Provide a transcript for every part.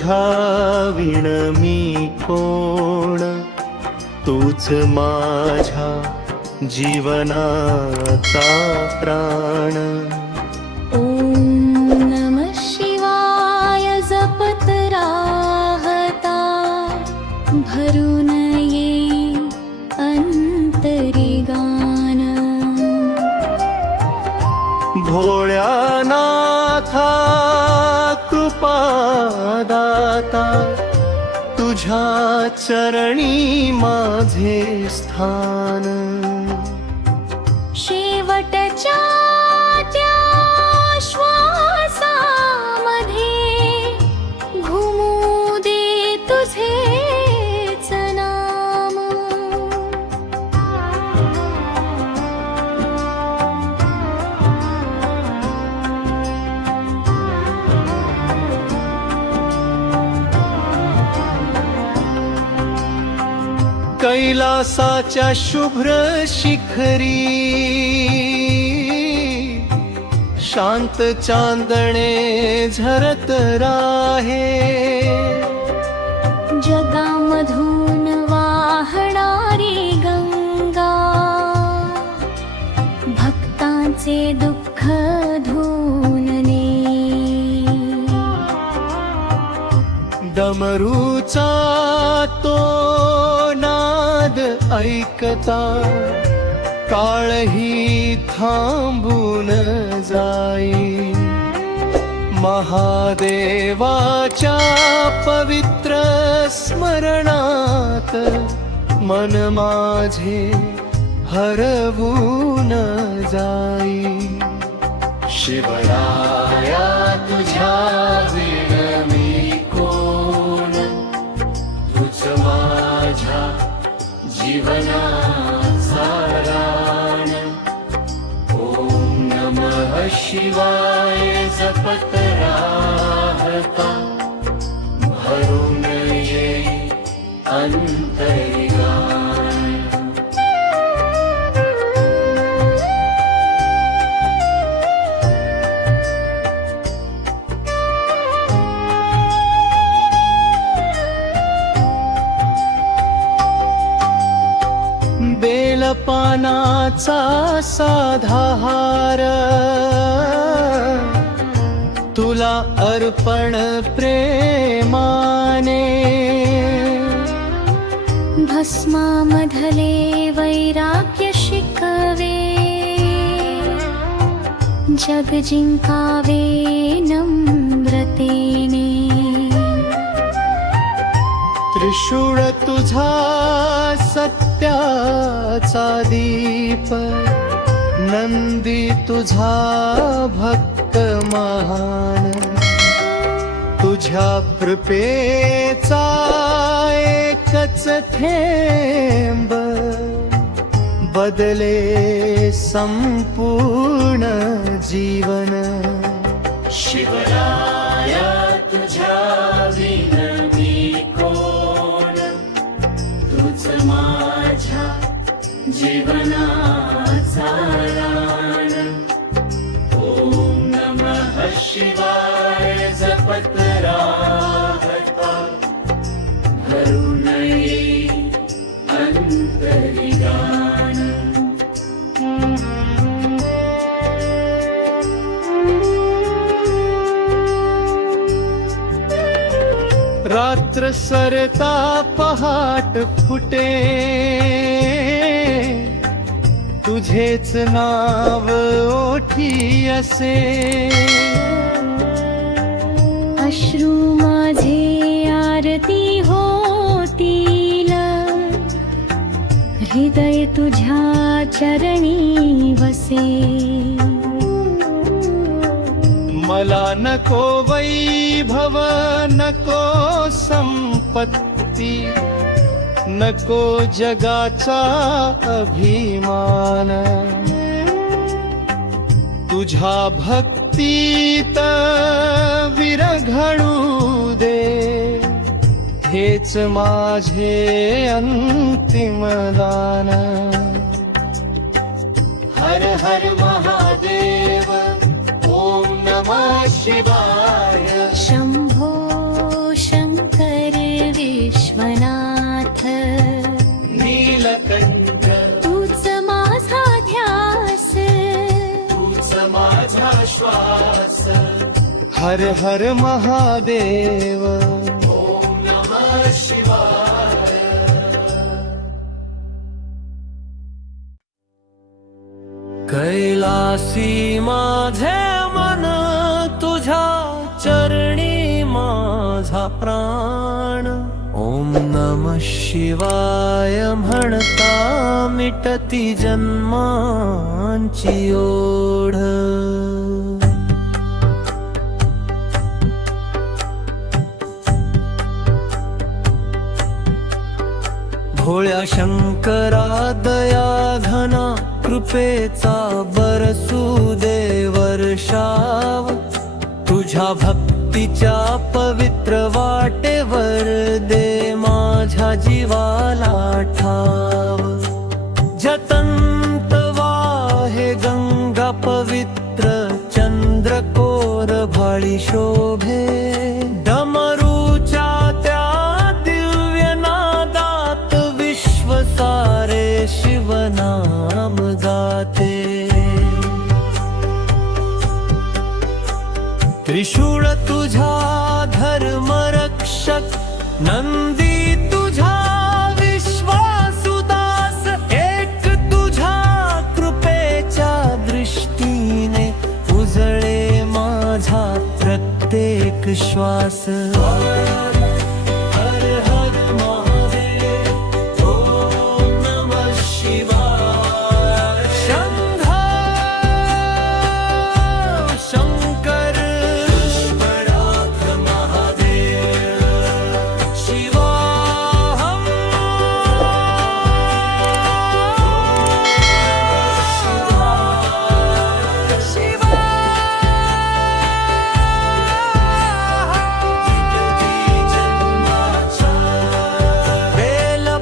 तुझ्या विण मी कोण, तूच माझ्या जीवनाचा प्राण. ओम नमः शिवाय जपत राहता, भरून ये अंतरी गान. भोळ्यानाथा कृपादाता, तुझ्या चरणी माझे स्थान. शेवटच्या त्या श्वासामध्ये घुमू दे तुझेच नाम. कैलासाच्या शुभ्र शिखरी, शांत चांदणे झरत राहे. जगामधून वाहणारी गंगा, भक्तांचे दुःख धुवून ने. डमरूचा तो नाद ऐकता, काळही थांबून जाई. महादेवाच्या पवित्र स्मरणात मन माझे हरवून जाई. शिवराया तुझ्या विण मी कोण, तुझ माझ्या जीवनाचा राण. ओम नमः शिवाय जपत राहता, भरून ये अंतरी गान. बेलपानाचा साधा हार, तुला अर्पण प्रेमाने. भस्मामधले वैराग्य शिकवे, जग जिंकावे नम्रतेने. त्रिशूळ तुझा सत्याचा दीप, नंदी तुझा भक्त महान. तुझ्या कृपेचा एकच थेंब, बदले संपूर्ण जीवन. शिवराया तुझ्या विण मी कोण, तूच माझ्या जीवनाचा राण. ओम नमः शिवाय जपत राहता, भरून ये अंतरी गान. रात्र सरता पहाट फुटे, तुझेच नाव ओठी असे. अश्रू माझे आरती होतील, हृदय तुझ्या चरणी वसे. मला नको वैभव, नको संपत्ती, नको जगाचा अभिमान. तुझ्या भक्तीत विरघळू दे, हेच माझे अंतिम दान. हर हर महादेव, ओम नमः शिवाय. शंभो विश्वनाथ नीलकंठ तूच माझा ध्यास तूच माझा श्वास हर हर महादेव ओम नमः शिवाय कैलासी माझे मन तुझ्या चरणी माझा प्राण ओम नमः शिवाय म्हणता मिटती जन्मांची ओढ भोळ्या शंकरा दया घना कृपेचा बरसू दे वर्षाव तुझ्या भक्तीच्या पवित्र वाटेवर दे माझ्या जीवाला ठाव जतंत वाहे गंगा पवित्र चंद्रकोर भाळी शोभे डमरूच्या त्या दिव्य नादात विश्व सारे शिवनाम गाते त्रिशूळ तुझा धर्मरक्षक नंदी तुझा विश्वासुदास एक तुझ्या कृपेच्या दृष्टीने उजळे माझा प्रत्येक श्वास हर हर महादेव ओम नमः शिवाय शंभो शंकर पुष्पनाथ महादेव शिवाहम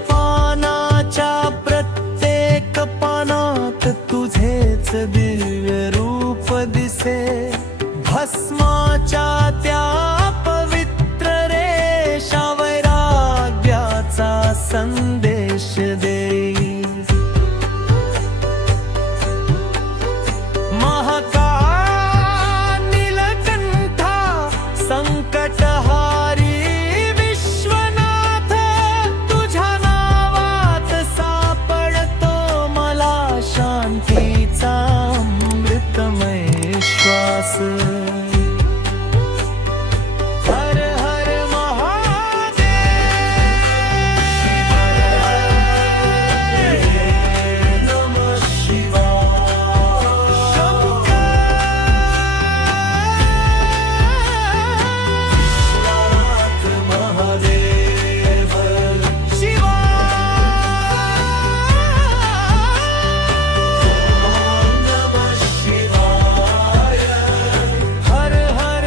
बेलपानाच्या प्रत्येक पानात तुझेच दिव्य रूप दिसे भस्माच्या त्या पवित्र रेषा वैराग्याचा संदेश देई महाकाय नीलकंठा संकटहारी विश्वनाथ तुझ्या नावात सापडतो मला शांतीचा अमृतमय श्वास हर हर महादेव नमः शिवाय शंकर महादेव शिवाय नमः शिवाय हर हर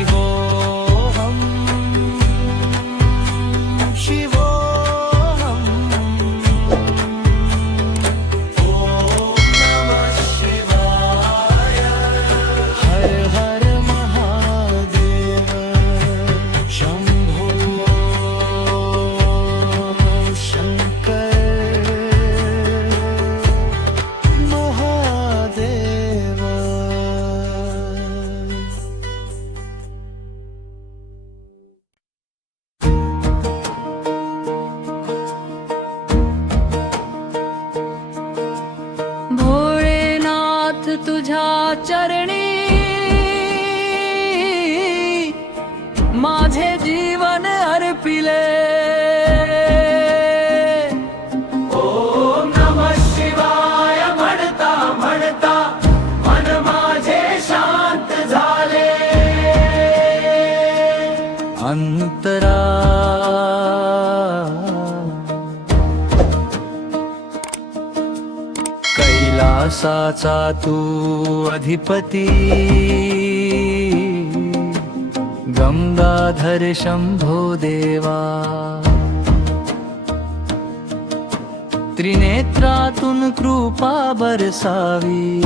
शिवोहम शिवोहम ओम नमः शिवाय हर हर महादेव शंभो शंकर महादेव भोळेनाथ तुझ्या चरणी माझे जीवन अर्पिले ओम नमः शिवाय म्हणता म्हणता मन माझे शांत झाले अंतरा कैलासाचा तू अधिपती गंगाधर शंभो देवा त्रिनेत्रातून कृपा बरसावी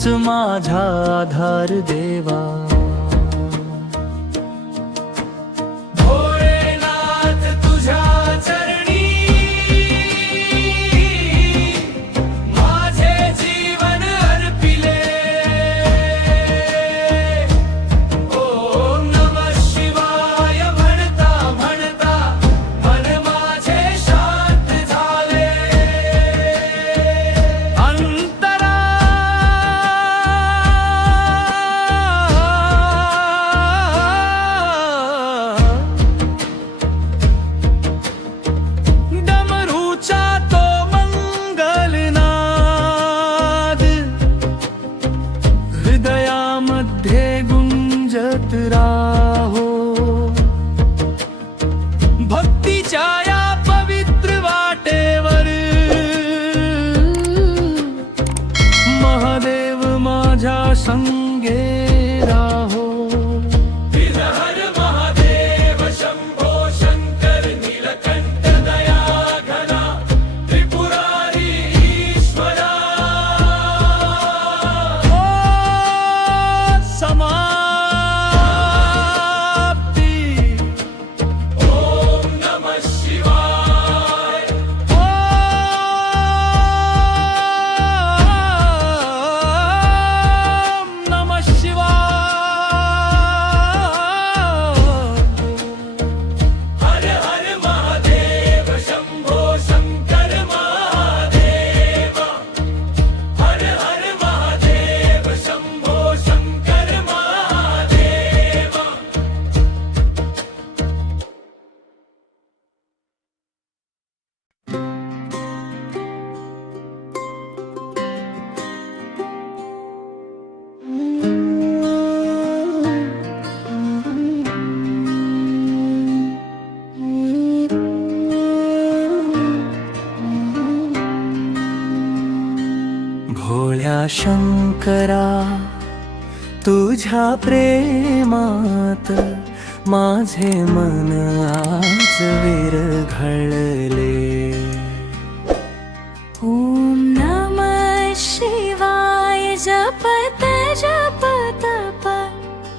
तूच माझा आधार देवा. भोलेनाथ तुझ्या चरणी माझे जीवन अर्पिले. ओम नमः शिवाय म्हणता म्हणता मन माझे शांत झाले. अंतरा डमरूचा तो मंगलनाद हृदयामध्ये गुंजत राहो. भक्तीच्या या पवित्र वाटेवर महादेव माझ्या संगे राहो. हर महादेव शंभो शंकर नीलकंठ दया घना त्रिपुरारी ईश्वरा. ओ समाप्ती. ओम नमः शिवाय. ओम नमः शिवाय. हर हर महादेव शंभो शंकर महादेव. हर हर महादेव शंभो शंकर महादेव. भोळ्या शंकरा तुझ्या प्रेमात माझे मन आज विरघळले. ओम नमः शिवाय जपत जपत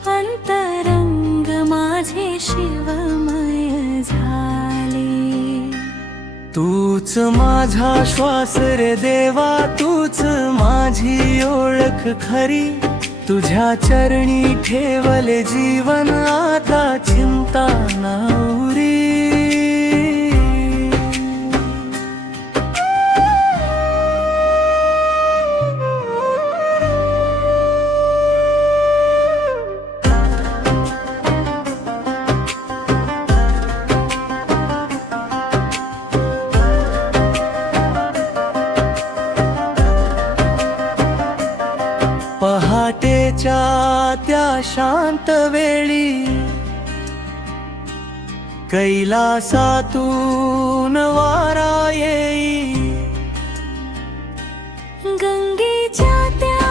अंतरंग माझे शिवमय झाले. तूच माझा श्वास रे देवा, तूच माझी ओळख खरी. तुझ्या चरणी ठेवले जीवन, आता चिंता नाउरी. पहाटेच्या त्या शांत वेळी कैलासातून वारा येई. गंगेच्या त्या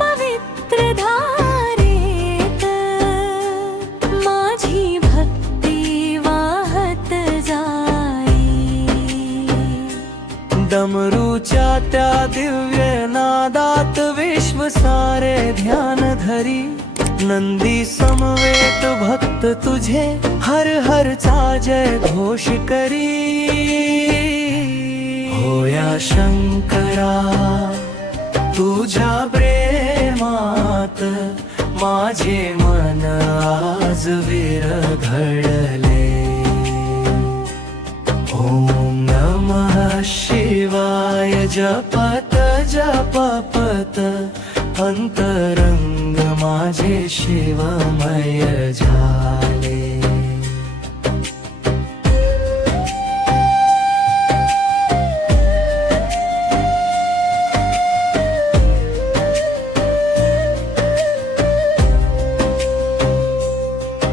पवित्र धारेत माझी भक्ती वाहत जाई. डमरूच्या त्या दिव्य नादात विश्व सारे ध्यान धरी. नंदी समवेत भक्त तुझे हर हरचा जय घोष करी. होया शंकरा तुझ्या प्रेमात माझे मन आज विरघळले. ओम नमः शिवाय जपत जपत अंतरंग माझे शिवमय झाले.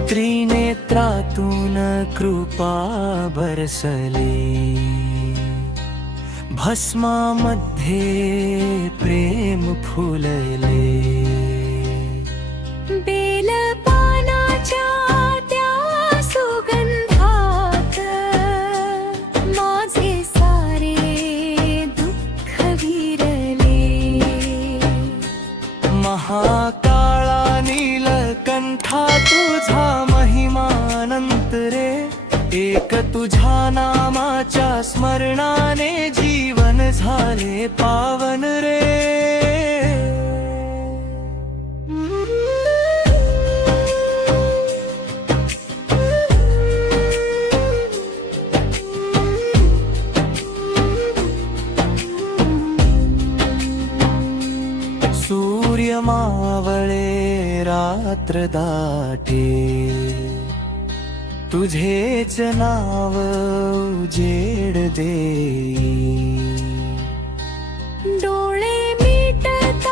त्रिनेत्रातून कृपा बरसली. भस्मामध्ये प्रेम फुलले. बेलपानाच्या त्या सुगंधात माझे सारे दुःख विरले. झाले पावन रे. सूर्य मावळे रात्र दाटे, तुझेच नाव उजेड देई. डोळे मिटतात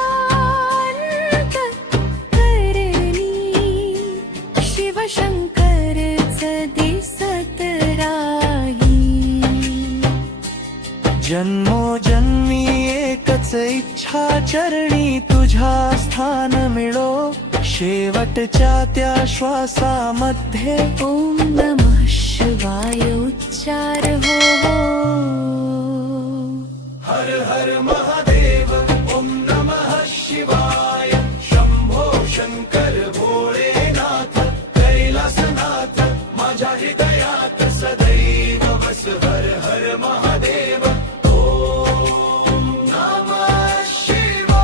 करणी, शिवशंकरच दिसत राही. जन्मोजन्मी एकच इच्छा चरणी, तुझ्या स्थान मिळो शेवटच्या त्या श्वासामध्ये. ओम नमः शिवाय उच्चार हो. हर हर महादेव. ओम नमः शिवाय. शंभो शंकर भोळेनाथ, कैलासनाथ माझ्या हृदयात सदैव बस. हर हर महादेव. ओम नमः शिवाय.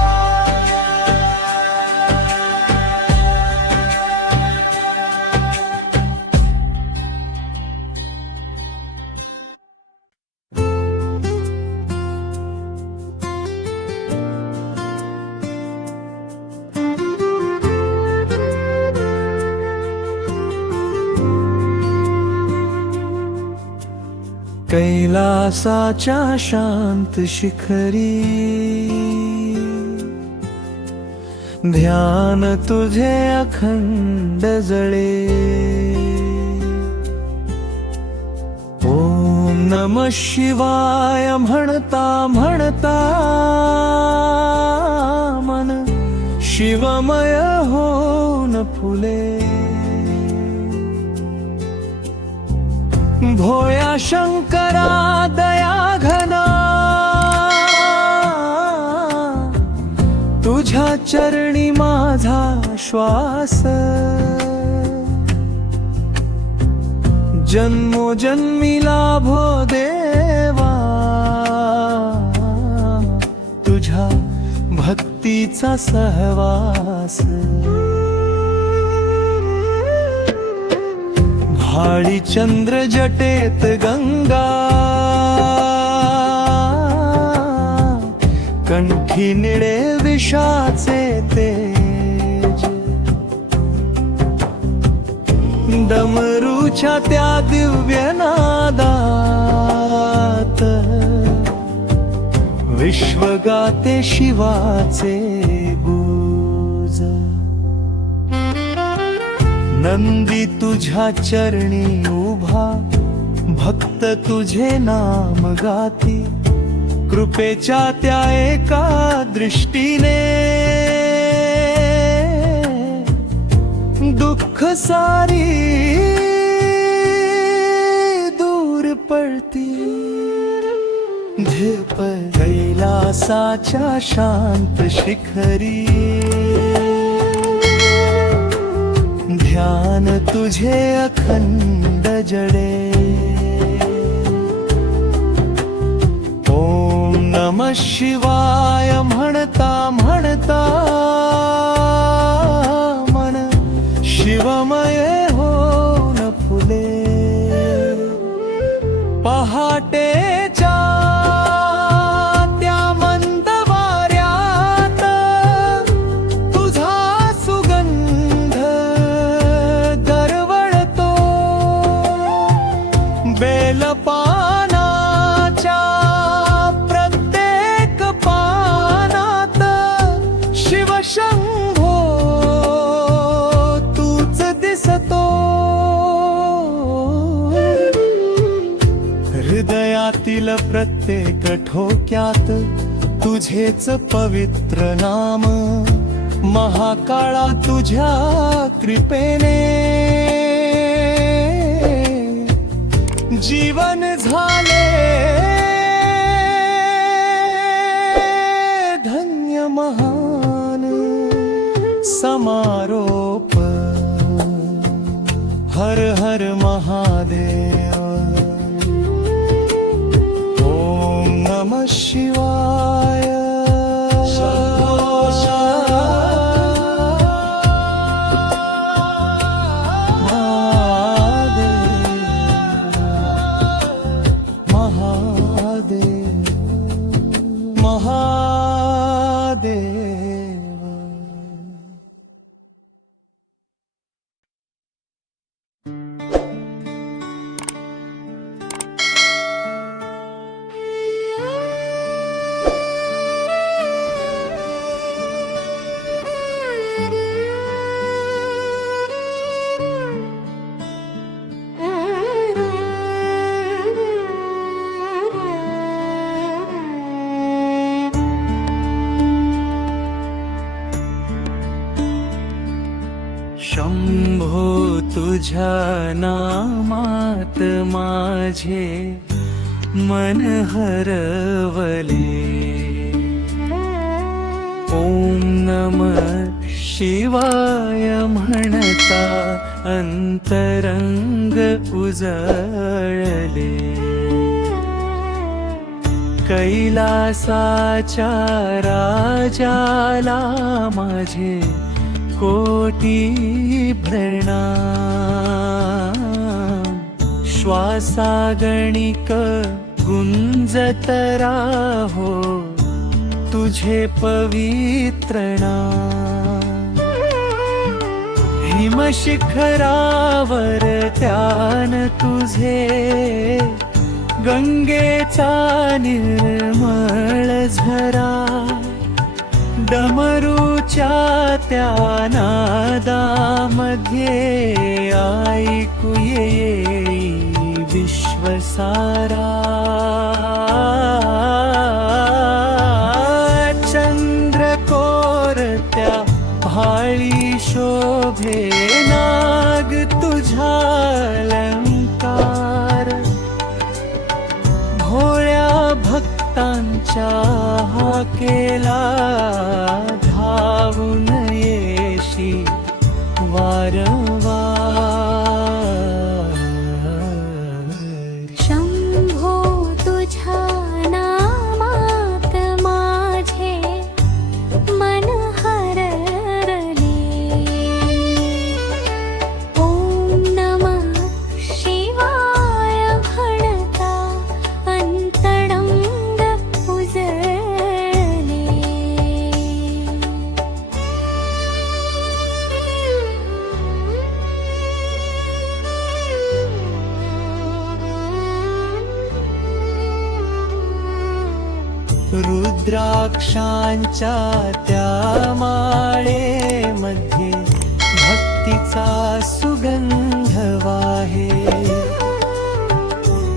कैलासाच्या शांत शिखरी, ध्यान तुझे अखंड जळे. ओम नमः शिवाय म्हणता म्हणता मन शिवमय होऊन फुले. भोळ्या शंकरा दया घना, तुझ्या चरणी माझा श्वास. जन्मोजन्मी लाभो देवा, तुझ्या भक्तीचा सहवास. भाळी चंद्र जटेत गंगा, कंठी निळे विषाचे तेज. डमरूच्या त्या दिव्य नादात, विश्वगाते शिवाचे गुज. नंदी तुझ्या चरणी उभा, भक्त तुझे नाम गाती. कृपेच्या त्या एका दृष्टीने, दुःख सारी दूर पडती. धिप कैलासाच्या शांत शिखरी, ध्यान तुझे अखंड जडे. ओम नमः शिवाय म्हणता म्हणता मन शिवमय होऊन फुले. पहाटेच्या त्या मंद वाऱ्यात, तुझा सुगंध दरवळतो. बेलपानाच्या प्रत्येक पानात, शिवशंभो तूच दिसतो. हृदयातील प्रत्येक ठोक्यात तुझेच पवित्र नाम. महाकाळा तुझ्या कृपेने जीवन झाले धन्य. महान समारोप. हर हर महादेव. ओम नमः शिवाय. शंभो तुझ्या नामात माझे मन हरवले. ओम नमः शिवाय म्हणता अंतरंग उजळले. कैलासाच्या राजाला माझे कोटी प्रणाम. श्वासागणिक गुंजत राहो तुझे पवित्र नाम. हिमशिखरावर त्यान तुझे गंगेचा निर्मळ झरा. डमरूच्या त्या नादामध्ये ऐकू येई विश्वसारा. चंद्रकोर भाळी शोभे नाग तुझा अलंकार. भोळ्या भक्तांच्या हाकेला धावून येशी वारंवार. शंभो तुझ्या नामात माझे मन हरवले. ओम नमः शिवाय म्हणता अंतरंग उजळले. रुद्राक्षांच्या त्या माळेमध्ये भक्तीचा सुगंध वाहे.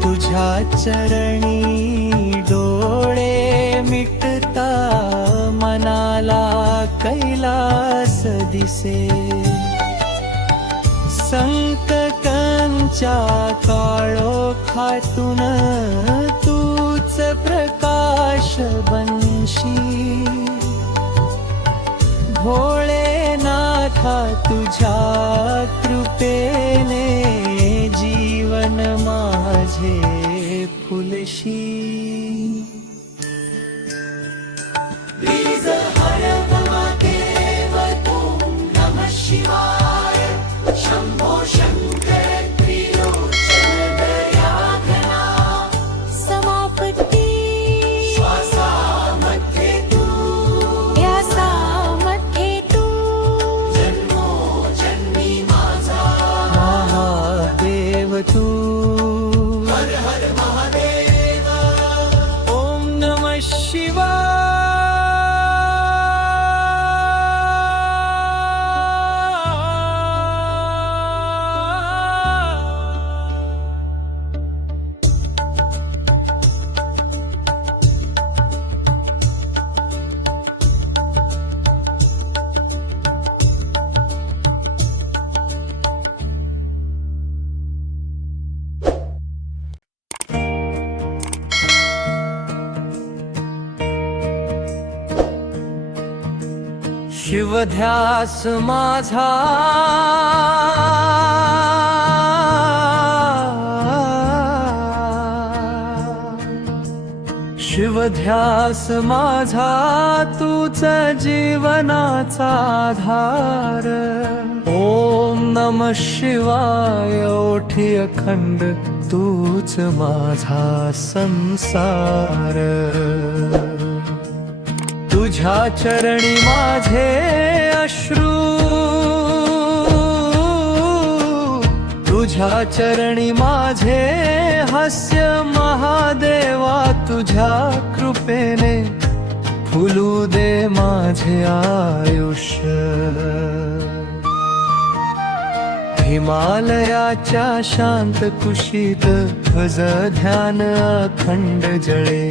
तुझ्या चरणी डोळे मिटता मनाला कैलास दिसे. संकटांच्या काळोखातून तूच प्रकाश बनशी. भोळेनाथा तुझ्या कृपेने जीवन माझे फुलशी. शंभो शंकर त्रिलोचन दयाघना. समापत्ती श्वासामध्ये तू ध्यासामध्ये तू. जन्मोजन्मी माझा महादेव तू. हर हर महादेव. ओम नमः शिवाय. शिवध्यास माझा शिवध्यास माझा तूच जीवनाचा आधार. ओम नमः शिवाय ओठी अखंड तूच माझा संसार. तुझ्या चरणी माझे अश्रू. तुझ्या चरणी माझे हास्य महादेवा. तुझ्या कृपेने फुलू दे माझे आयुष्य. हिमालयाच्या शांत कुशीत भज ध्यान अखंड जळे.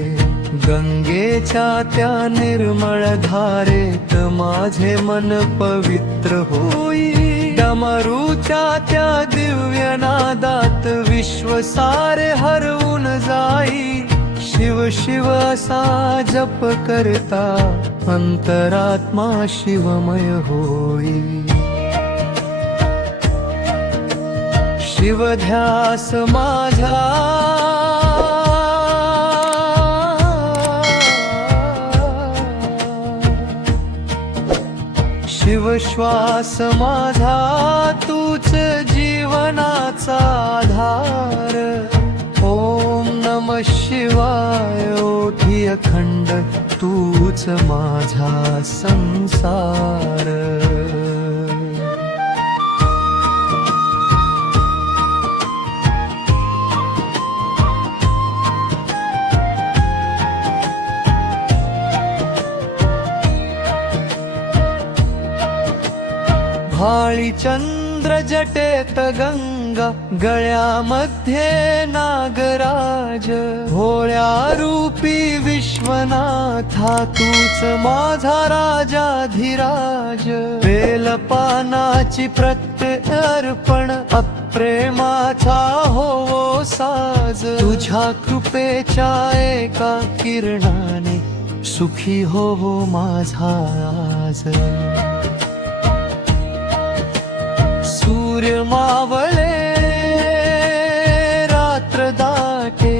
गंगेच्या त्या निर्मळ धारेत माझे मन पवित्र होई. डमरूच्या त्या दिव्य नादात विश्व सारे हरवून जाई. शिव शिव असा जप करता अंतरात्मा शिवमय होई. शिवध्यास माझा शिवश्वास माझा तूच जीवनाचा आधार. ओम नमः शिवाय ओठी अखंड तूच माझा संसार. भाळी चंद्र जटेत गंगा गळ्यामध्ये नागराज. भोळ्या रूपी विश्वनाथा तूच माझा राजाधिराज. बेलपानाची प्रत्यर्पण अप्रेमाचा हो साज. तुझ्या कृपेच्या एका किरणाने सुखी हो माझा आज. सूर्य मावळे रात्र दाटे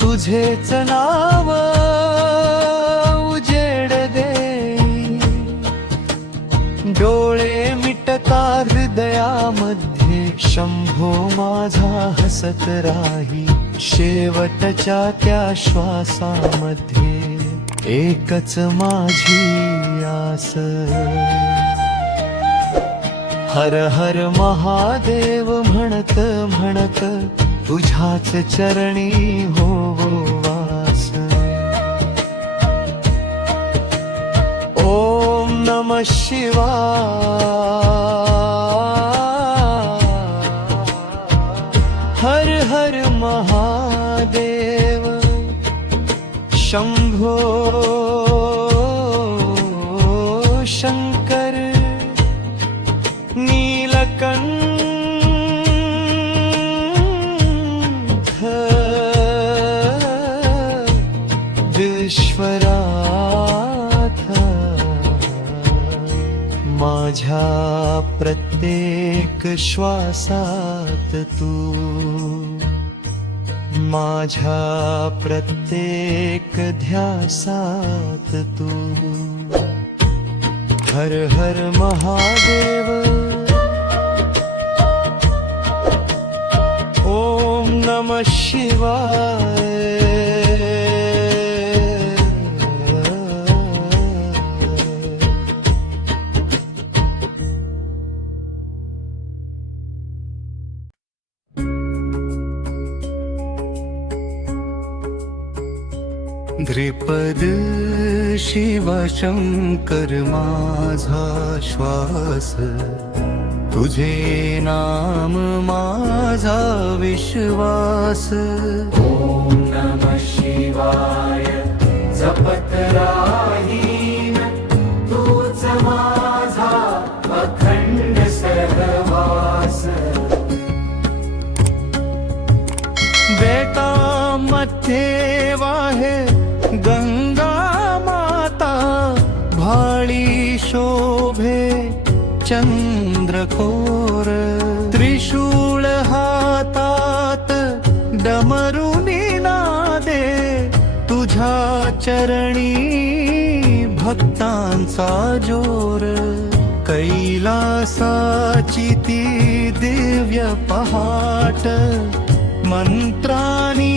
तुझेच नाव उजेड देई. डोळे मिटता हृदयामध्ये शंभो माझा हसत राही. शेवटच्या त्या श्वासामध्ये एकच माझी आस. हर हर महादेव म्हणत म्हणत तुझ्याच चरणी होवो वास. ओम नमः शिवाय. हर हर महादेव. शंभो शंकर. नीलकंठ विश्वनाथ. माझ्या प्रत्येक श्वासात तू. माझ्या प्रत्येक ध्यासात तू. हर हर महादेव. ओम नमः शिवाय. द्विपद शिवशंकर माझा श्वास. तुझे नाम माझा विश्वास. ओम नमः शिवाय जपत राहीन तूच माझा अखंड सहवास. बेटामध्ये वाहे गंगा माता. भाळी शोभे चंद्रकोर. त्रिशूळ हातात डमरुनी नादे. तुझ्या चरणी भक्तांचा जोर. कैलासाची ती दिव्य पहाट. मंत्रानी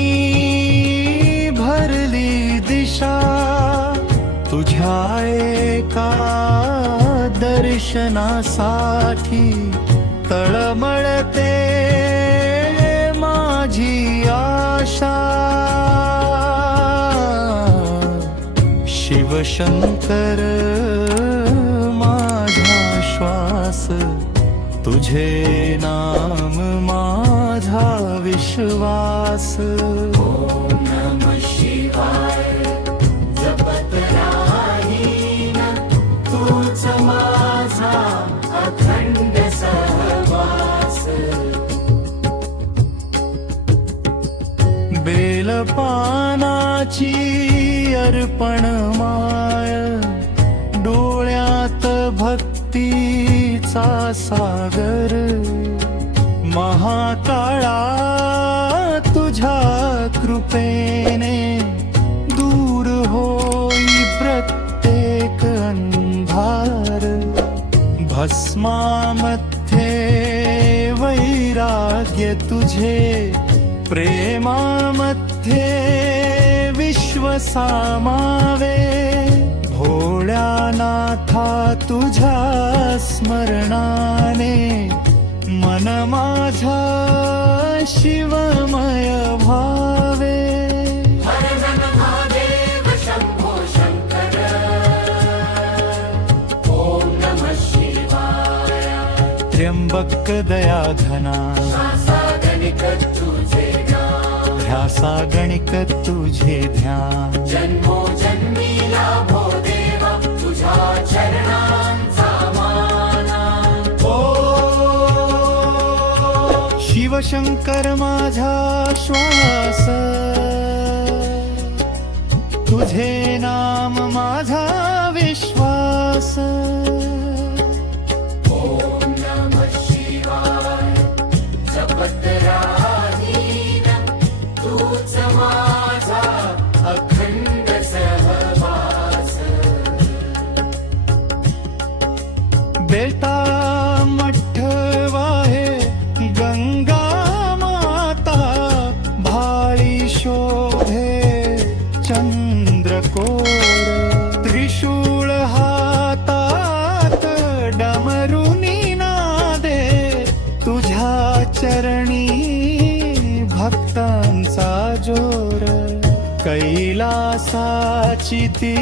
भरली दिशा. तुझ्या एका दर्शनासाठी तळमळते माझी आशा. शिवशंकर माझा श्वास. तुझे नाम माझा विश्वास. ओम नमः शिवाय जपत राहीन तूच माझा पण माय डोळ्यात भक्तीचा सागर महाकाळा तुझ्या कृपेने दूर होई प्रत्येक अंधार भस्मामध्ये वैराग्य तुझे प्रेमामध्ये विश्व सामावे भोळ्यानाथा तुझ्या स्मरणाने मन माझा शिवमय भावे हर हर महादेव शंभो शंकर ओम नमः शिवाय त्र्यंबक दयाघना श्वासा गणिक तुझे नाम ध्यासा गणिक तुझे ध्यान जन्मो जन्मी लाभो देवा तुझ्या चरणांचा माना शिवशंकर माझा श्वास तुझे नाम माझा विश्वास ओम नमः शिवाय जपत राहीन तूच माझा अखंड सहवास बेटा मठवा हे गंगा माता भाळी शोभे चंद्रकोर त्रिशूळ हातात डमरुनी नादे तुझ्या चरणी भक्तांचा जोर कैलासाची ती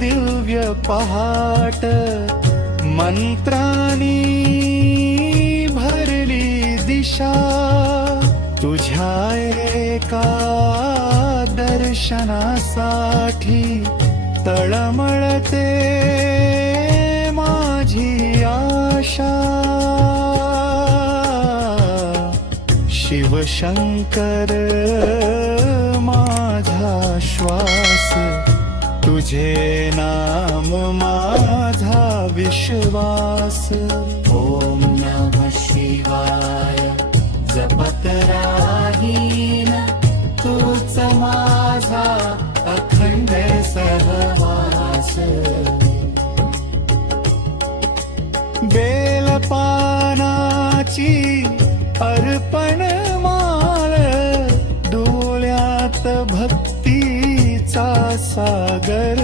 दिव्य पहाट मंत्रांनी भरली दिशा तुझ्या एका दर्शनासाठी तळमळते माझी आशा शिवशंकर माझा श्वास तुझे नाम माझा विश्वास ओम नमः शिवाय जपत राहीन तूच माझा अखंड सहवास बेलपानाची अर्पण माळ डोळ्यात भक्तीचा सागर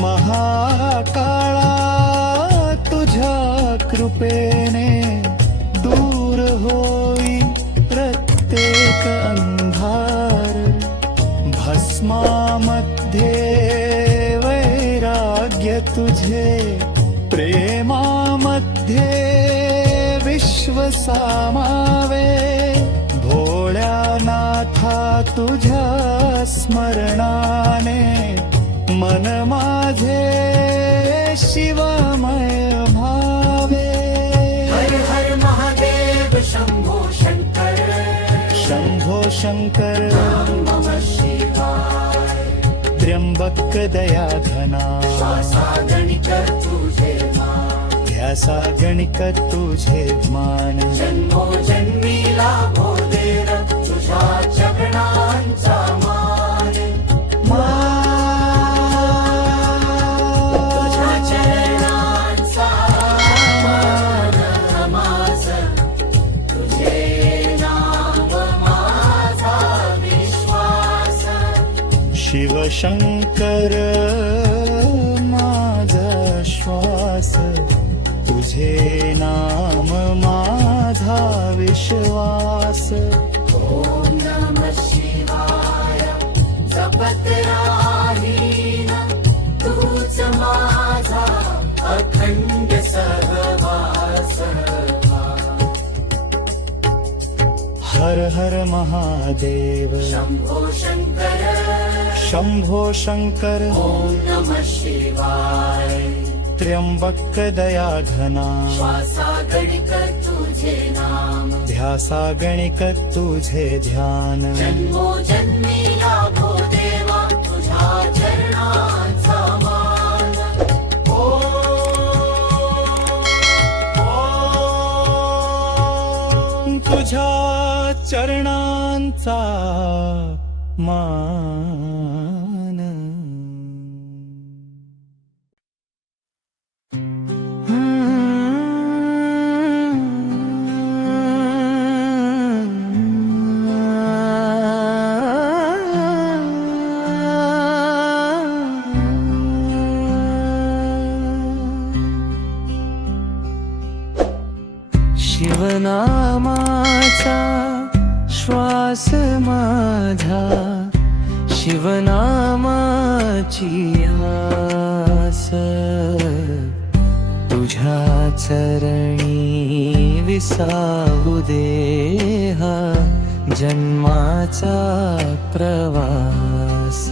महाकाळा तुझ्या कृपेने दूर होई प्रत्येक अंधार भस्मामध्ये वैराग्य तुझे प्रेमामध्ये विश्व सामावे भोळ्यानाथा तुझ्या स्मरणाने मन माझे शिवमय भावे हर हर महादेव शंभो शंकर शंभो शंकर नमः शिवाय त्र्यंबक दयाघना श्वासा गणिक तुझे नाम ध्यासा गणिक तुझे मान जन्मो जन्मी लाभो देव तुझ्या चरणांचा मान तुझ्या चरणांचा मान माझ तुझे नाम माझा विश्वास शिवशंकर माझा श्वास तुझे नाम माझा विश्वास ओम नमः शिवाय जपत राहीन तूच माझा अखंड सहवास हर हर महादेव शंभो शंकर शंभो शंकर ओम नमः शिवाय त्र्यंबक दयाघना श्वासा गणिक तुझे नाम ध्यासा गणिक तुझे ध्यान जन्मो जन्मी लाभो देवा तुझ्या तुझा मान. शिवनामाचा श्वास माझा, शिवनामाची आस, तुझ्या चरणी विसावू दे हा जन्माचा प्रवास.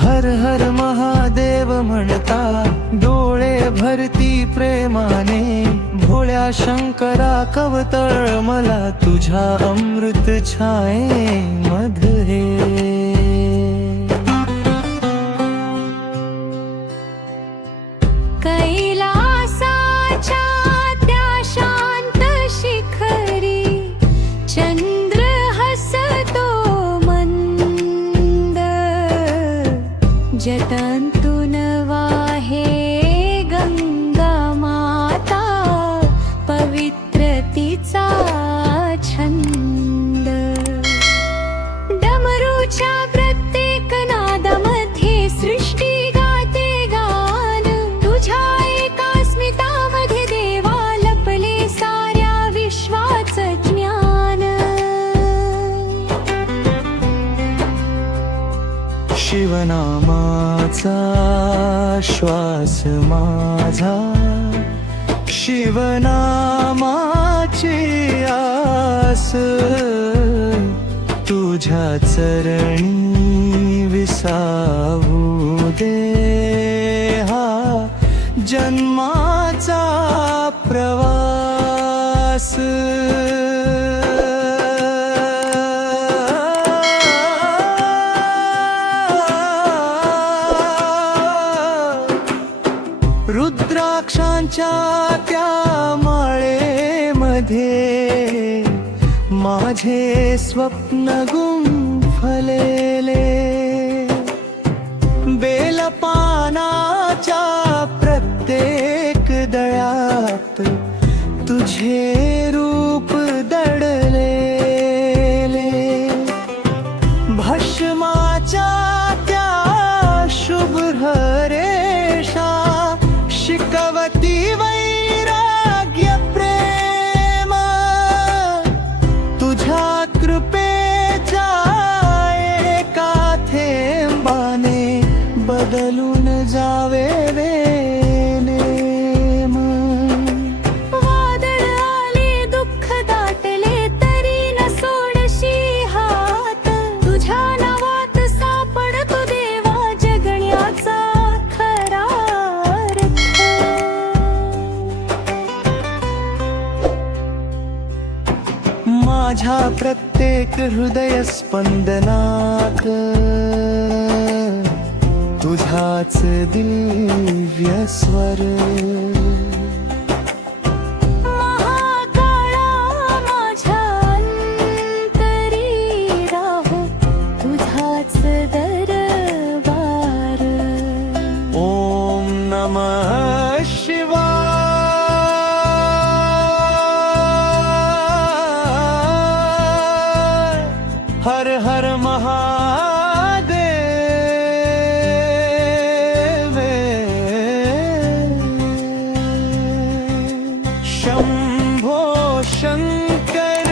हर हर महादेव म्हणता डोळे भरती प्रेमाने, भोळ्या शंकरा कवतळ मला तुझ्या अमृत छाये मध्ये. कैलासाच्या त्या शांत शिखरी चंद्र हसतो मंद, जतंतून वाहे गंगा माता, पवित्र तिचा छंद. डमरूच्या प्रत्येक नादामध्ये सृष्टी गाते गान, तुझ्या एका स्मितामध्ये देवा लपले साऱ्या विश्वाचं ज्ञान. शिवनामाचा श्वास माझा, शिवनामाची आस, तुझ्या चरणी विसावू दे हा जन्माचा प्रवास. रुद्राक्षांच्या त्या माळेमध्ये माझे स्वप्न गुंफलेले, बेलपानाच्या प्रत्येक दळ्यात तुझे रूप दडलेले. भस्माच्या त्या शुभ्र रेषा शिकवती वैराग्य प्रेम, तुझ्या कृपेच्या एका थेंबाने बदलून जावे रे नेम. वादळ आले दुःख दाटले तरी न सोडशी हात, तुझ्या नावात सापडतो देवा जगण्याचा खरा अर्थ. माझ्या प्रत्येक हृदय स्पंदनात तुझाच दिव्य स्वर. महाकाळा माझ्या अंतरी राहो तुझाच दरबार. ओम नमः शिवाय. हर हर महादेव. शंभो शंकर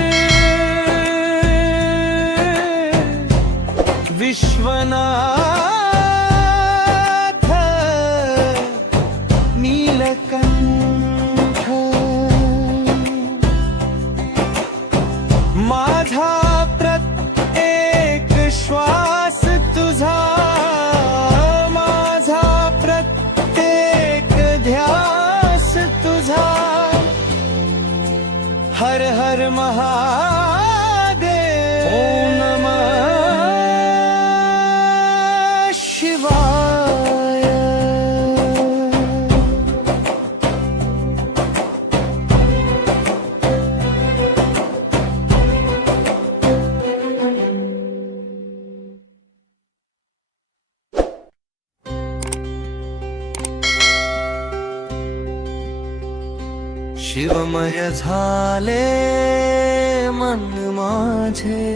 विश्वनाथ नीलकंठ. माझा प्रत्येक श्वास तुझा, माझा प्रत्येक ध्यास तुझा. हर हर महादेव. ओम नमः शिवाय. शिवमय झाले मन माझे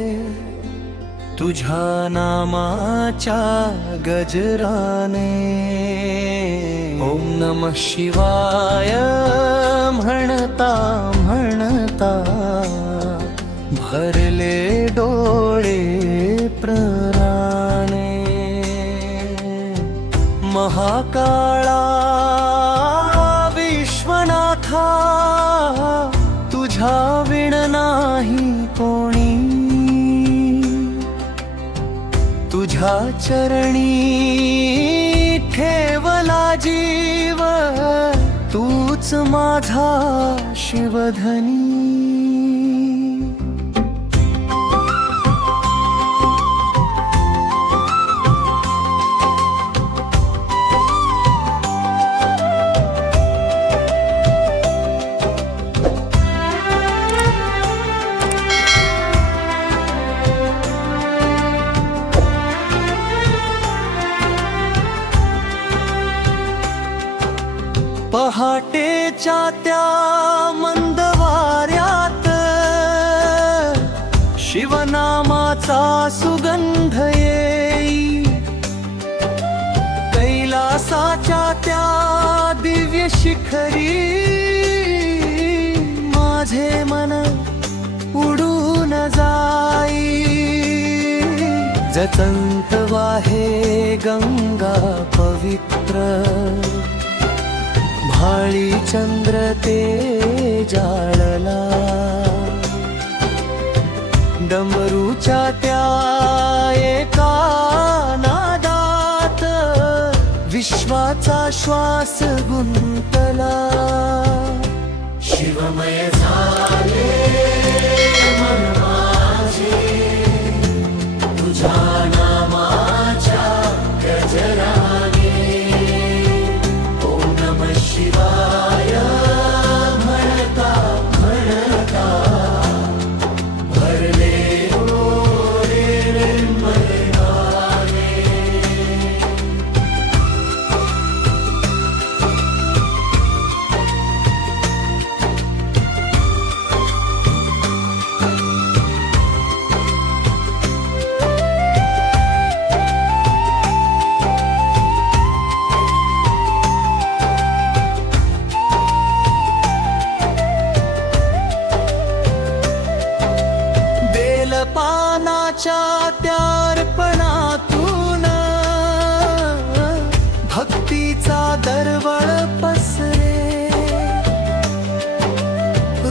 तुझ्या नामाच्या गजराने. ओम नमः शिवाय म्हणता म्हणता भरले डोळे प्रराणे. महाकाळा विश्वनाथा तुझ्या विण नाही कोणी. तुझ्या चरणी ठेवला जीव तूच माझा शिवधनी. पहाटेच्या त्या मंद वाऱ्यात शिवनामाचा सुगंध येई. कैलासाच्या त्या दिव्य शिखरी माझे मन उडून जाई. जतंत वाहे गंगा पवित्र भाळी चंद्र ते जाळला. डमरूच्या त्या एका नादात विश्वाचा श्वास गुंतला. शिवमय झाले मन माझे तुझ्या नामाच्या गजराने. ओम नमः शिवाय म्हणता म्हणता भरले डोळे निर्मळाने. पानाच्या त्यार्पणातून भक्तीचा दरवळ पसरे.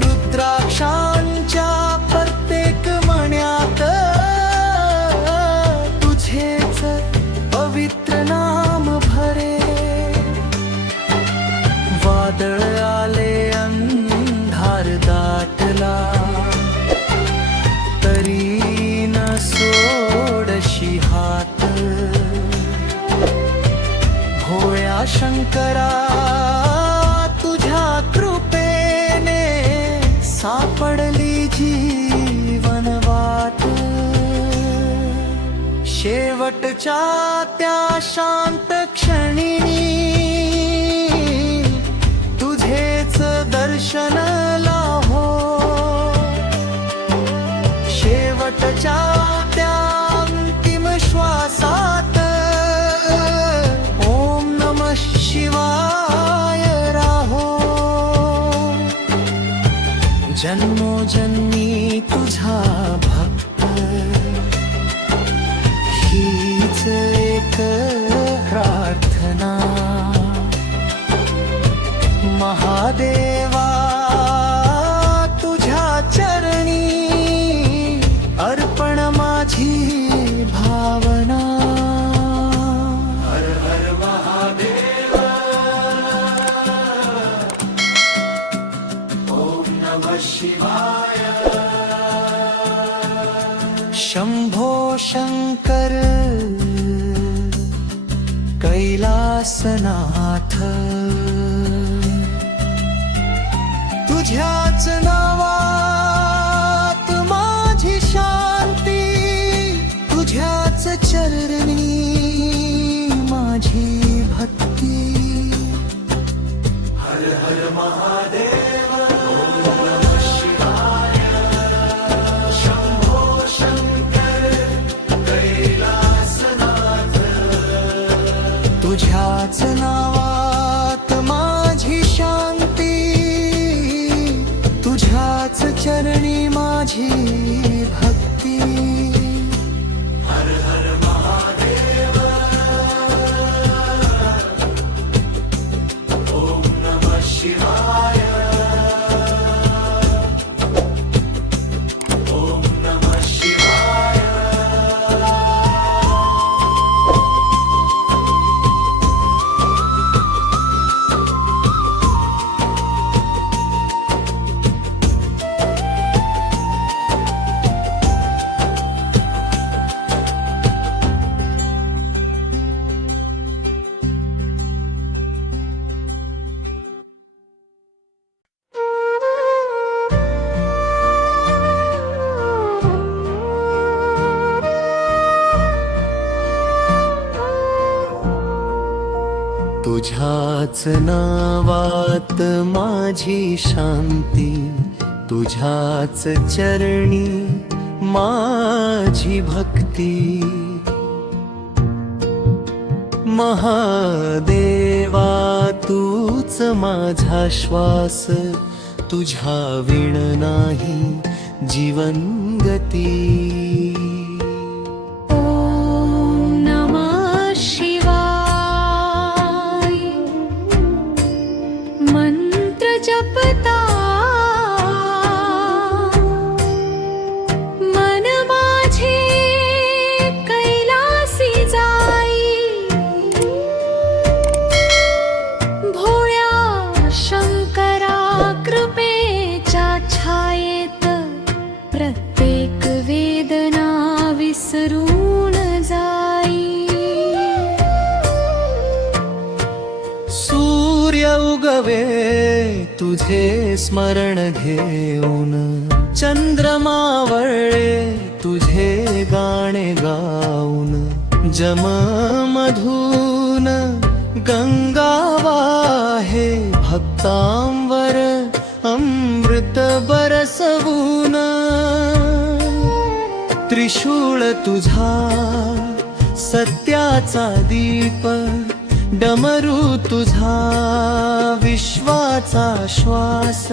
रुद्राक्षांच्या प्रत्येक मण्यात तुझेच पवित्र नाम भरे. वादळ आले अंधार दाटला तरी न सोडशी हात. भोळ्या शंकरा तुझ्या कृपेने सापडली जीवन वाट. शेवटच्या त्या शांत क्षणी तुझेच दर्शन लाभो. शेवटच्या त्या अंतिम श्वासात ओम नमः शिवाय राहो. जन्मोजन्मी तुझा भक्त हीच एक प्रार्थना. महादेवा तुझ्या चरणी अर्पण माझी भावना. हर हर महादेव. ओम नमः शिवाय. शंभो शंकर कैलासनाथ तुझ्याच नावात माझी शांती. तुझ्याच चरणी माझी भक्ती. हर हर महादेव. तुझ्याच नावात माझी शांती, तुझ्याच चरणी माझी भक्ती. हर हर महादेव ओम नमः शिवाय ओम नमः शिवाय. तुझ्याच नावात माझी शांती, तुझ्याच चरणी माझी भक्ती. महादेवा तूच माझा श्वास, तुझ्या विण नाही जीवन गती. ॐ नमः शिवाय. मंत्र जपता मन माझे कैलासी जाई. भोळ्या शंकरा कृपेच्या छायेत प्रत्येक वेदना विसरून जाई. सूर्य उगवे तुझे स्मरण घेऊन, चंद्रमा वळे तुझे गाणे गाऊन. जम मधून गंगा वाहे भक्तांवर अमृत बरसवून. त्रिशूळ तुझा सत्याचा दीप, डमरू तुझा विश्वाचा श्वास.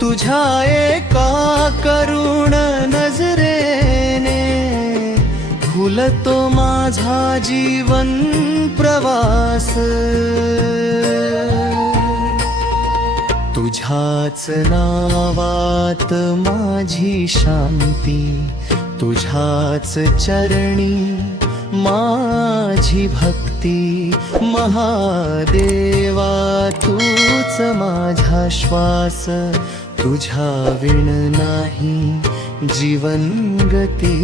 तुझ्या एका करुण नजरेने फुलतो माझा जीवन प्रवास. तुझ्याच नावात माझी शांती, तुझ्याच चरणी माझी भक्ती. महादेवा तूच माझा श्वास, तुझ्या विण नाही जीवन गती.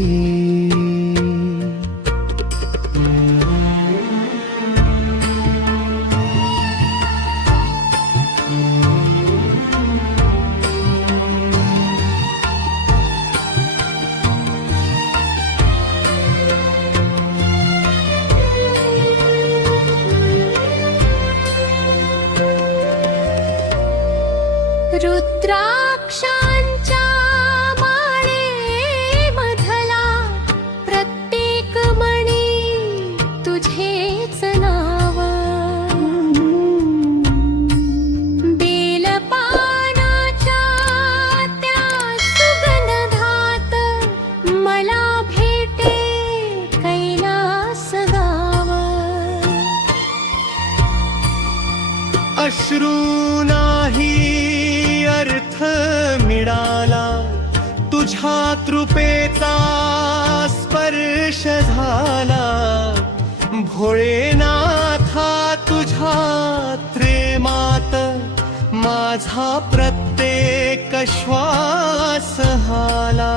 रुद्राक्षांच्या माळे मधला प्रत्येक मणी तुझेच नाव. बेलपानाच्या त्या सुगंधात मला भेटे कैलास गाव. अश्रू नाही अर्थ मिळाला, तुझ्या कृपेचा स्पर्श झाला. भोळेनाथा तुझ्या प्रेमात माझा प्रत्येक श्वास हाला.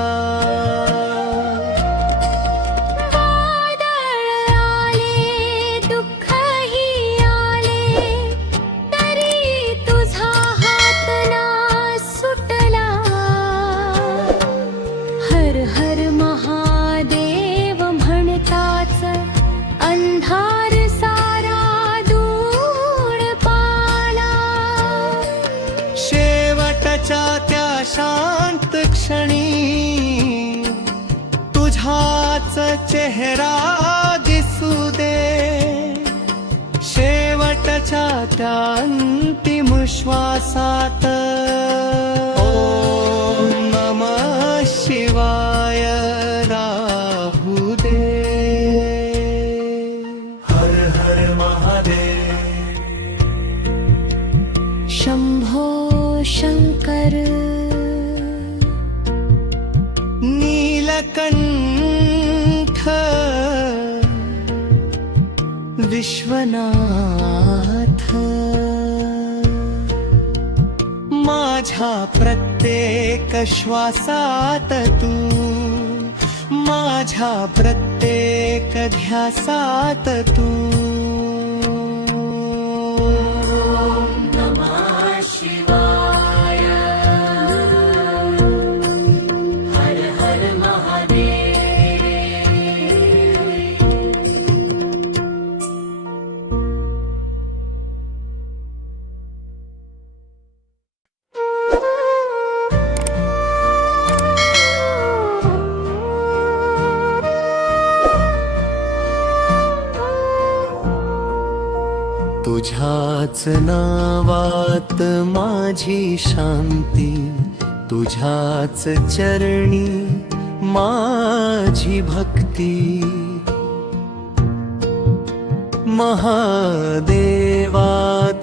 शांत क्षणी तुझाच चेहरा दिसू दे. त्या अंतिम श्वासात ओम नमः शिवाय राहू दे. हर हर महादेव. शंभो शंकर नीलकंठ विश्वनाथ माझ्या प्रत्येक श्वासात तू, माझ्या प्रत्येक ध्यासात तू. तुझ्याच नावात माझी शांती, तुझ्याच चरणी माझी भक्ती. महादेवा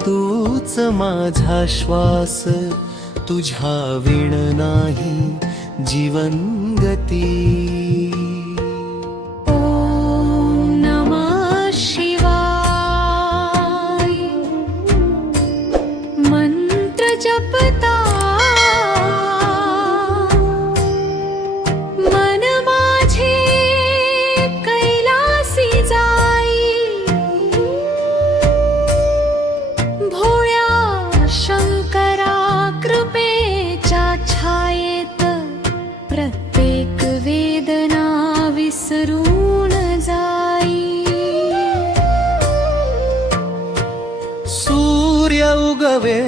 तूच माझा श्वास, तुझ्या विण नाही जीवन गती. जपता मन माझे कैलासी जाई. भोळ्या शंकरा कृपेच्या छायेत प्रत्येक वेदना विसरून जाई. सूर्य उगवे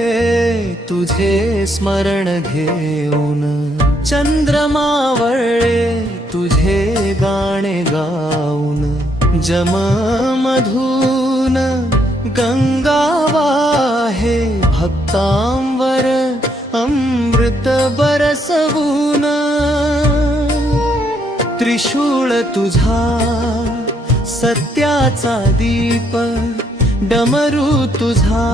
तुझे स्मरण घेऊन, चंद्रमावळे तुझे गाणे गाऊन. जममधून गंगा वाहे भक्तांवर अमृत बरसवून. त्रिशूळ तुझा सत्याचा दीप, डमरू तुझा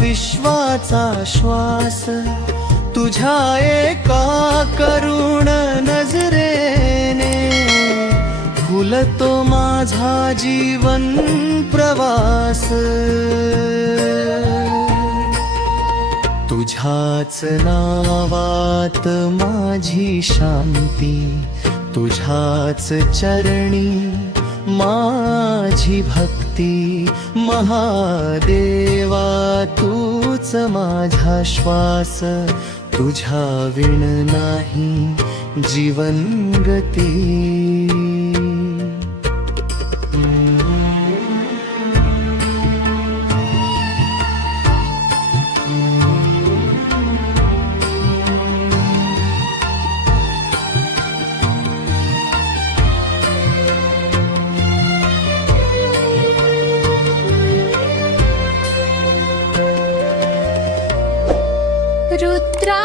विश्वाचा श्वास. तुझ्या एका करुण नजरेने फुलतो माझा जीवन प्रवास. तुझ्याच नावात माझी शांती, तुझ्याच चरणी माझी भक्ती. महादेवा तूच माझा श्वास, तुझ्या विण नाही जीवन गती.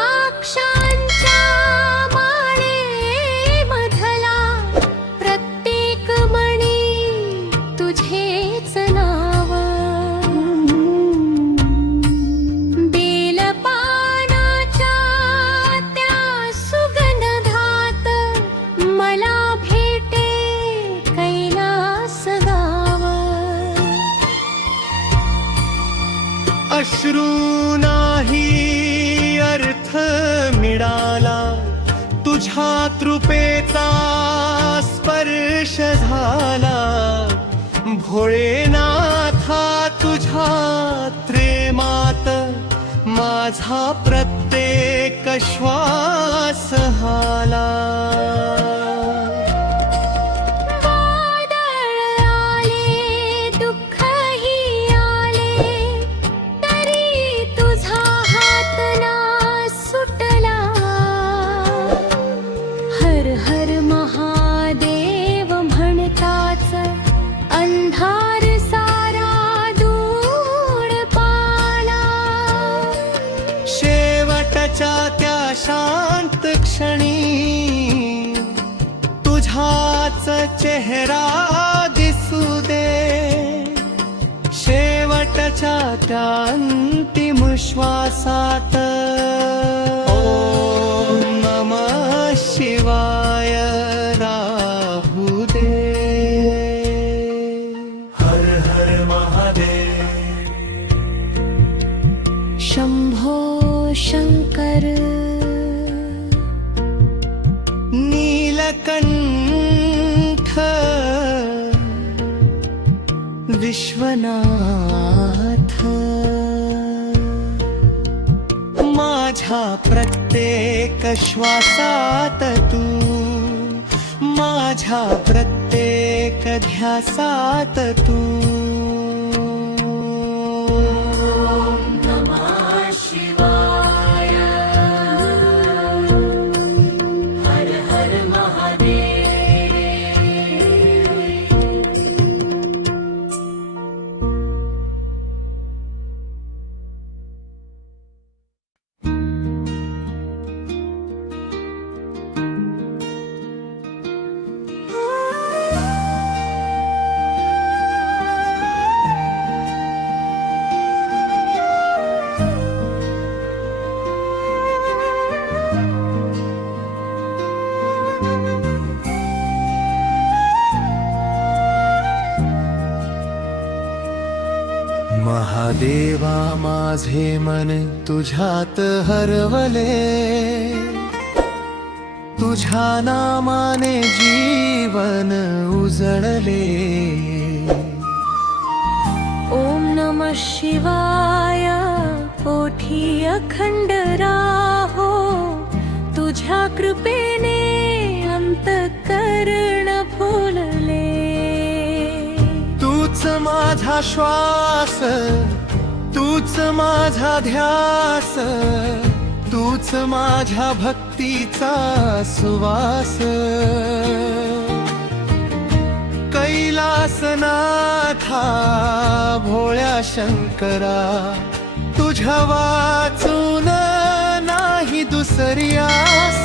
रुद्राक्षांच्या माळेमधला प्रत्येक मणी तुझेच नाव. बेलपानाच्या त्या सुगंधात मला भेटे कैलास गाव. अश्रू नाही अर्थ मिळाला, तुझ्या कृपेचा स्पर्श झाला. भोळेनाथा तुझ्या प्रेमात माझा प्रत्येक श्वास हाला. अंधार सारा दूर चेहरा दिसू दे, शेवटच्या त्या अंतिम श्वासात ओम नमः शिवाय राहू दे. हर हर महादेव. शंभो शंकर नीलकंठ विश्वनाथ, माझ्या प्रत्येक श्वासात तू, माझ्या प्रत्येक ध्यासात तू. महादेवा माझे मन तुझ्यात हरवले, तुझ्या नामाने जीवन उजळले. ओम नमः शिवाय ओठी अखंड राहो, तुझ्या कृपेने अंतःकरण फुलले. तूच माझा श्वास, तूच माझा ध्यास, तूच माझ्या भक्तीचा सुवास. कैलासनाथा भोळ्या शंकरा, तुझ्या वाचून नाही दुसरी आस.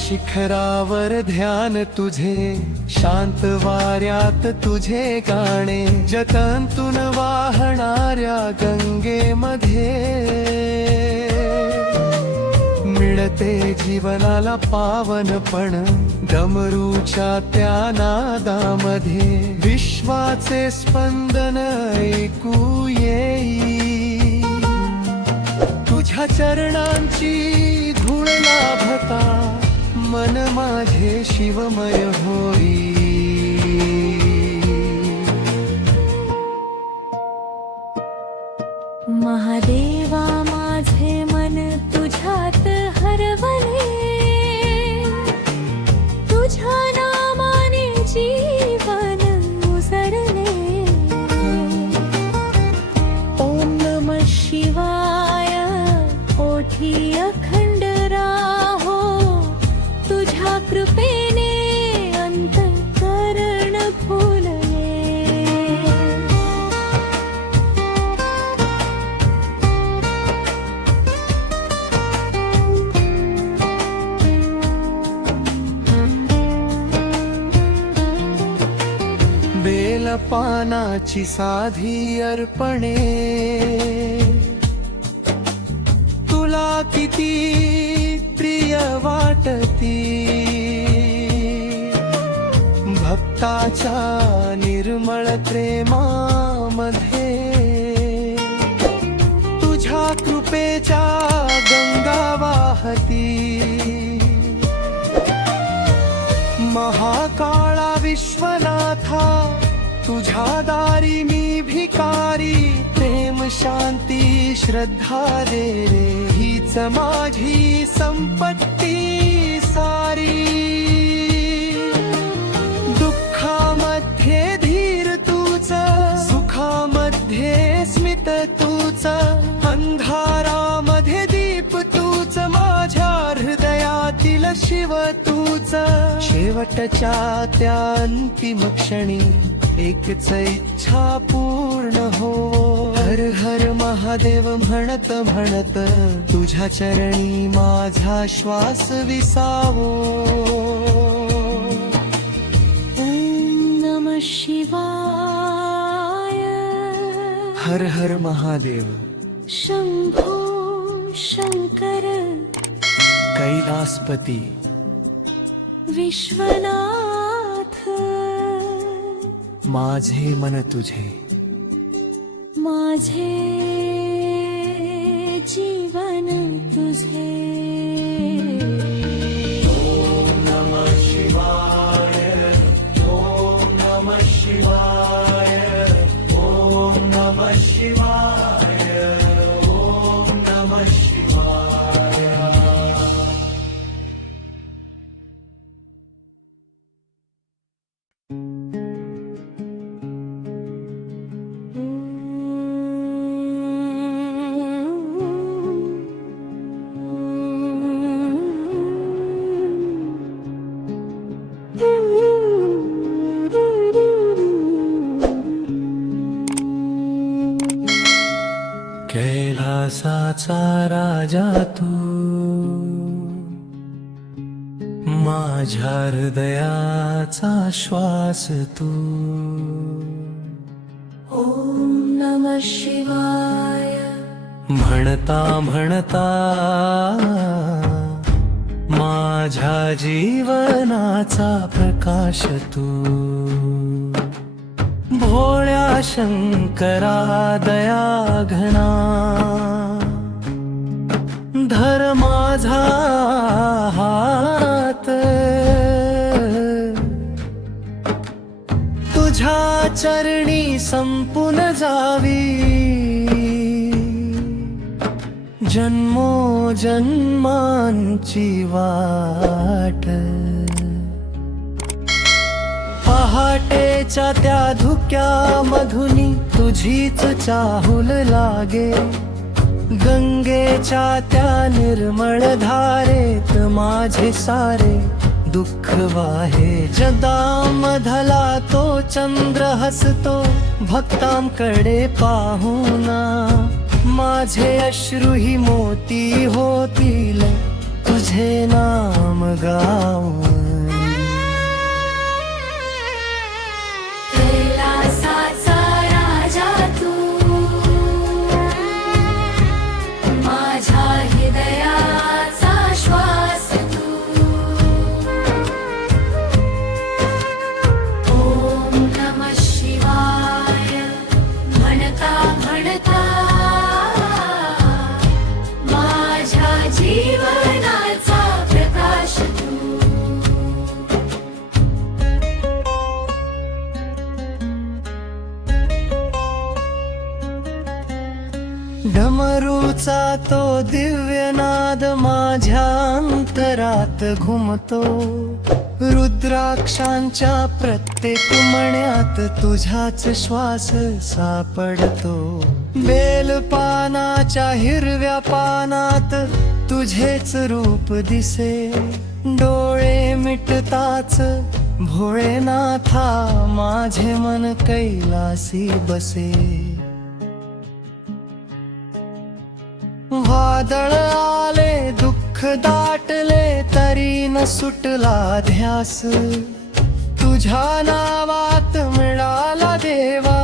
शिखरावर ध्यान तुझे, शांत वाऱ्यात तुझे गाणे, जतंतून वाहणाऱ्या गंगेमध्ये मिळते जीवनाला पावनपण. डमरूच्या त्या नादामध्ये विश्वाचे स्पंदन ऐकू येई. तुझ्या चरणांची धूळ लाभता मन माझे शिवमय होई. महादेवा माझे मन तुझ्यात हरवले, तुझ्या नामाने जीवन उजळले. ओम नमः शिवाय ओठी अखंड राहो, तुझ्या कृपेने अंतःकरण फुलले. बेलपानाची साधी अर्पणे तुला किती प्रिय वाटती. भक्ताच्या निर्मळ प्रेमामध्ये तुझ्या कृपेच्या गंगा वाहती. महाकाळा विश्वनाथा तुझ्या दारी मी भिकारी. प्रेम शांती श्रद्धा दे रे, हीच माझी संपत्ती सारी. दुःखामध्ये धीर तूच, सुखामध्ये स्मित तूच, अंधारामध्ये दीप तूच, माझ्या हृदयातील शिव तूच शेवटच्या त्या अंतिम क्षणी एकच इच्छा पूर्ण हो हर हर महादेव म्हणत म्हणत तुझ्या चरणी माझा श्वास विसावो ॐ नमः शिवाय हर हर महादेव शंभो शंकर कैलासपती विश्वनाथ माझे मन तुझे माझे जीवन तुझे नमः शिवाय ॐ नमः शिवाय ॐ नमः शिवाय ॐ नमः शिवाय कैलासाचा राजा तू माझ्या हृदयाचा श्वास तू ॐ नमः शिवाय म्हणता म्हणता माझ्या जीवनाचा प्रकाश तू भोळ्या शंकरा दया घना धर माझा हात तुझ्या चरणी संपून जावी जन्मो जन्मांची वाट पहाटेच्या त्या धुक्या मधुनी तुझीच चाहूल लागे गंगेच्या त्या निर्मळ धारेत माझे सारे दुःख वाहे जदामधला तो चंद्र हसतो भक्तांकडे पाहुना माझे अश्रुही मोती होतील तुझे नाम गाऊन कैलासाचा राजा तू माझ्या हृदयाचा श्वास तू ॐ नमः शिवाय म्हणता म्हणता माझ्या जीवनाचा प्रकाश तू डमरूचा तो दिव्यनाद माझ्या अंतरात घुमतो रुद्राक्षांच्या प्रत्येक मण्यात तुझाच श्वास सापडतो बेलपानाच्या हिरव्या पानात तुझेच रूप दिसे डोळे मिटताच भोळेनाथा माझे मन कैलासी बसे वादळ आले दुःख दाटले तरी न सुटला ध्यास तुझ्या नावात मिळाला देवा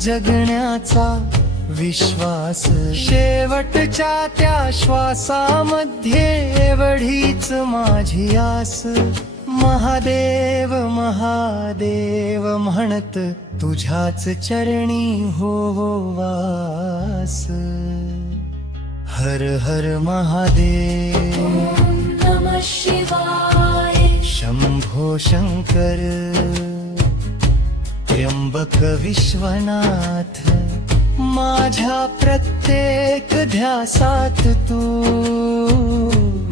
जगण्याचा विश्वास शेवटच्या त्या श्वासामध्ये एवढीच माझी आस महादेव महादेव म्हणत तुझ्याच चरणी हो वास हर हर महादेव ॐ नमः शिवाय शंभो शंकर त्र्यंबक विश्वनाथ माझ्या प्रत्येक ध्यासात तू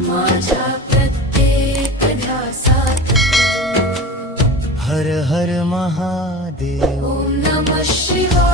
माझ्या प्रत्येक ध्यासात तू हर हर महादेव ॐ नमः शिवाय